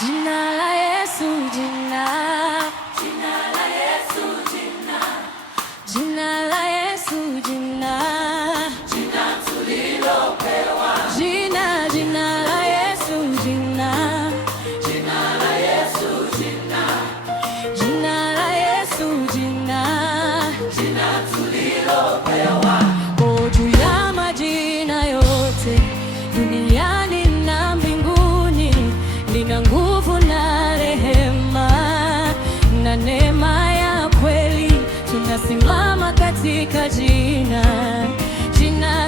Jina la Yesu, jina. Jina la Yesu, jina. Jina la Yesu, jina. Jina tulilopewa. Jina la Yesu, jina. Jina la Yesu, jina. Jina la Yesu, jina. Jina tulilopewa. Oh, juu ya majina yote duniani na mbinguni, lina nguvu na rehema na neema ya kweli. Tunasimama katika jina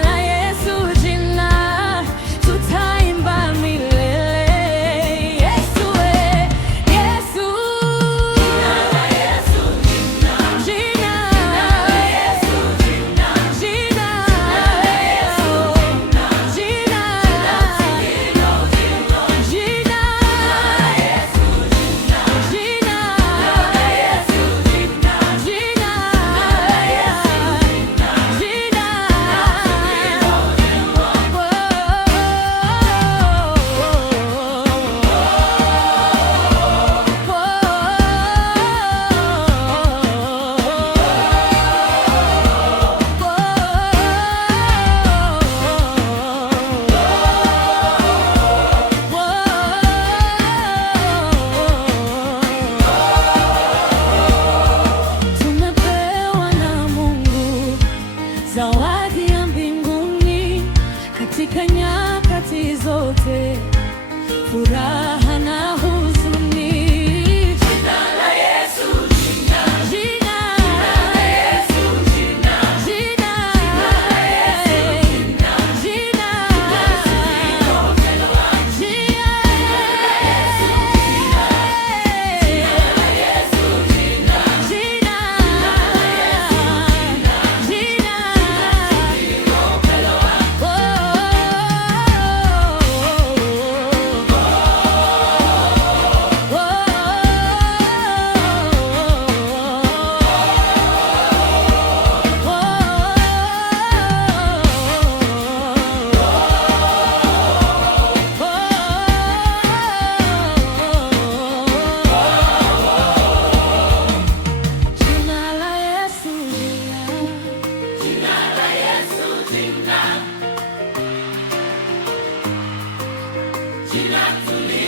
la Yesu, jina tutaimba milele. Yesu, Yesu, Jina la Yesu, jina. jina la Yesu, jina. jina la Yesu, jina Hilo, hilo. jina la Yesu, jina. jina la Yesu, jina. jina la Yesu, jina. jina tumepewa na Mungu zawadi ya mbinguni katika nyakati zote, furaha na huzuni. Jina la Yesu, jina. Jina la Yesu, jina. jina la Yesu, jina. jina Tulilopewa. jina la Yesu, jina. la Yesu, jina. jina Jina la Yesu, jina. Jina la Yesu, jina. Jina tulilopewa.